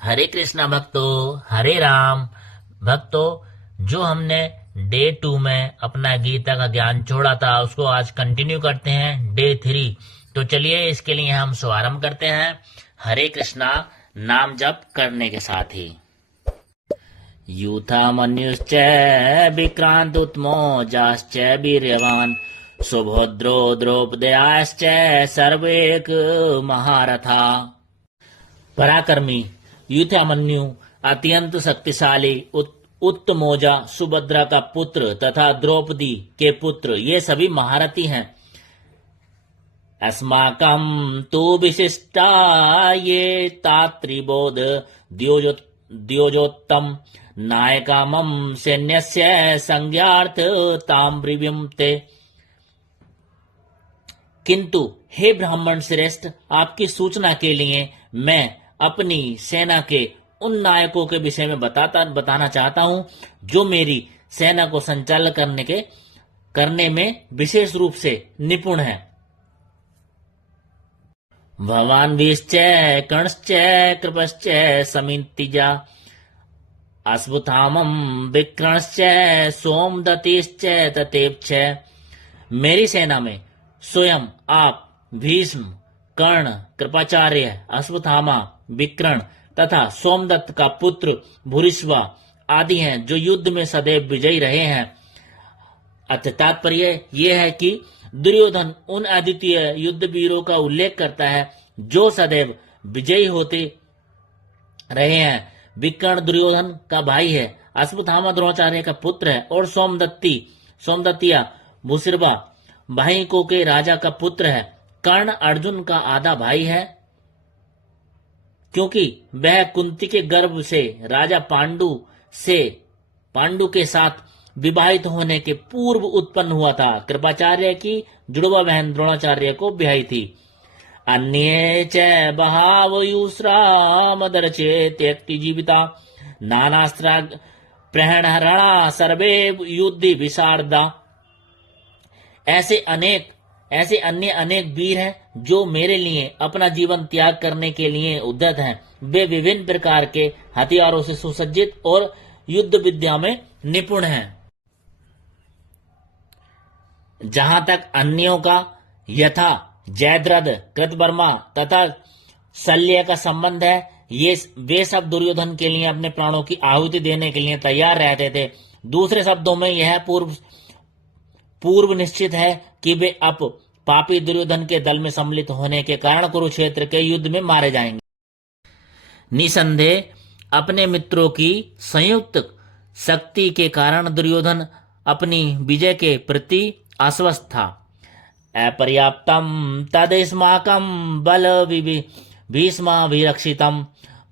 हरे कृष्णा भक्तों, हरे राम भक्तों। जो हमने डे 2 में अपना गीता का ज्ञान छोड़ा था उसको आज कंटिन्यू करते हैं डे 3। तो चलिए इसके लिए हम शुभारंभ करते हैं हरे कृष्णा नाम जप करने के साथ ही। यूथा मन्युश्च विक्रांतोत्मोजाश्च वीर्यवान् सुभद्रो द्रौपदयाश्च सर्वेक महारथा। पराक्रमी युद्धामन्यु अत्यंत शक्तिशाली उत्तमोजा सुभद्रा का पुत्र तथा द्रौपदी के पुत्र ये सभी महारथी हैं। अस्माकं तु विशिष्टा ये तात्रिबोध द्योजोत्तम नायकामं सैन्यस्य संज्ञार्थ ताम्रिव्यं ते। किंतु हे ब्राह्मण श्रेष्ठ, आपकी सूचना के लिए मैं अपनी सेना के उन नायकों के विषय में बताना चाहता हूं जो मेरी सेना को संचालित करने में विशेष रूप से निपुण है। भवान वीश्च कर्णश्च कृपश्च समितिजा अश्वत्थामं विक्रमश्च सोमदत्तिश्च तथैवच। मेरी सेना में स्वयं आप, भीष्म, कर्ण, कृपाचार्य, अश्वत्थामा, विकर्ण तथा सोमदत्त का पुत्र भूरिश्वा आदि हैं जो युद्ध में सदैव विजयी रहे हैं। अतः तात्पर्य यह है कि दुर्योधन उन अद्वितीय युद्ध वीरों का उल्लेख करता है जो सदैव विजयी होते रहे हैं। विकर्ण दुर्योधन का भाई है, अश्वत्थामा द्रोणाचार्य का पुत्र है और सोमदत्तिया भूरिश्वा भाइयों के राजा का पुत्र है। कर्ण अर्जुन का आधा भाई है क्योंकि वह कुंती के गर्भ से राजा पांडु के साथ विवाहित होने के पूर्व उत्पन्न हुआ था। कृपाचार्य की जुड़वा बहन द्रोणाचार्य को ब्याही थी। अन्ये च बहवोऽयुस्रा मदरचे त्यक्ति जीविता नानास्त्र प्रहरणा सर्वे युद्धि विशारदा। ऐसे अन्य अनेक वीर हैं जो मेरे लिए अपना जीवन त्याग करने के लिए उद्यत हैं। वे विभिन्न प्रकार के हथियारों से सुसज्जित और युद्ध विद्या में निपुण हैं। जहां तक अन्यों का यथा जयद्रथ, कृतवर्मा तथा शल्य का संबंध है, वे सब दुर्योधन के लिए अपने प्राणों की आहुति देने के लिए तैयार रहते थे। दूसरे शब्दों में यह पूर्व निश्चित है कि वे अब पापी दुर्योधन के दल में सम्मिलित होने के कारण कुरुक्षेत्र के युद्ध में मारे जाएंगे। निसंदेह अपने मित्रों की संयुक्त शक्ति के कारण दुर्योधन अपनी विजय के प्रति आश्वस्त था। अपर्याप्तम तदेस्माकं बल भीष्माभिरक्षितम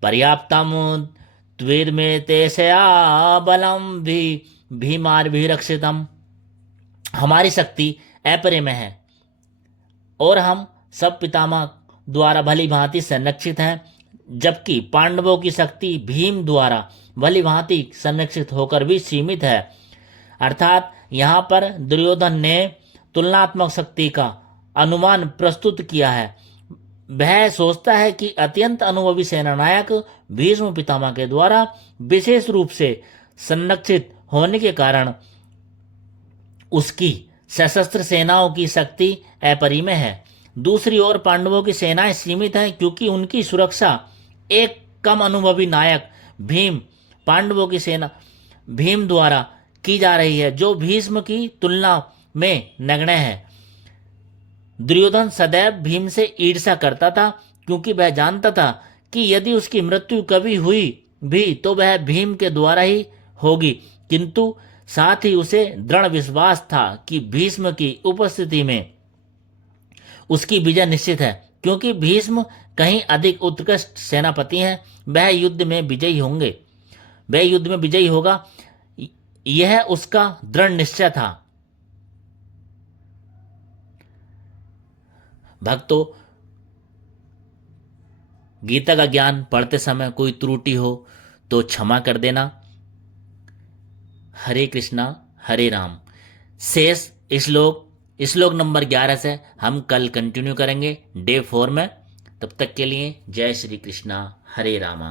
पर्याप्तम त्वेदमे तेषया बलम भीमाभिरक्षितम। हमारी शक्ति अपरिमेय है और हम सब पितामह द्वारा भली भांति संरक्षित हैं, जबकि पांडवों की शक्ति भीम द्वारा भली भांति संरक्षित होकर भी सीमित है। अर्थात यहाँ पर दुर्योधन ने तुलनात्मक शक्ति का अनुमान प्रस्तुत किया है। वह सोचता है कि अत्यंत अनुभवी सेनानायक भीष्म पितामह के द्वारा विशेष रूप से संरक्षित होने के कारण उसकी सशस्त्र सेनाओं की शक्ति अपरिमेय है। दूसरी ओर पांडवों की सेनाएं सीमित हैं क्योंकि उनकी सुरक्षा एक कम अनुभवी नायक पांडवों की सेना भीम द्वारा की जा रही है, जो भीष्म की तुलना में नगण्य है। दुर्योधन सदैव भीम से ईर्ष्या करता था क्योंकि वह जानता था कि यदि उसकी मृत्यु कभी हुई भी तो वह भीम के द्वारा ही होगी, किंतु साथ ही उसे दृढ़ विश्वास था कि भीष्म की उपस्थिति में उसकी विजय निश्चित है, क्योंकि भीष्म कहीं अधिक उत्कृष्ट सेनापति हैं। वह युद्ध में विजयी होगा, यह उसका दृढ़ निश्चय था। भक्तों, गीता का ज्ञान पढ़ते समय कोई त्रुटि हो तो क्षमा कर देना। हरे कृष्णा हरे राम। शेष श्लोक नंबर 11 से हम कल कंटिन्यू करेंगे डे 4 में। तब तक के लिए जय श्री कृष्णा हरे रामा।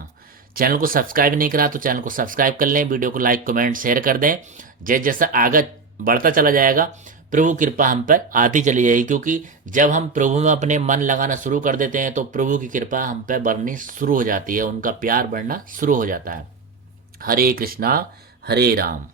चैनल को सब्सक्राइब नहीं करा तो चैनल को सब्सक्राइब कर लें, वीडियो को लाइक कमेंट शेयर कर दें। जैसे जैसा आगे बढ़ता चला जाएगा प्रभु कृपा हम पर आती चली जाएगी, क्योंकि जब हम प्रभु में अपने मन लगाना शुरू कर देते हैं तो प्रभु की कृपा हम पर बढ़नी शुरू हो जाती है, उनका प्यार बढ़ना शुरू हो जाता है। हरे कृष्णा हरे राम।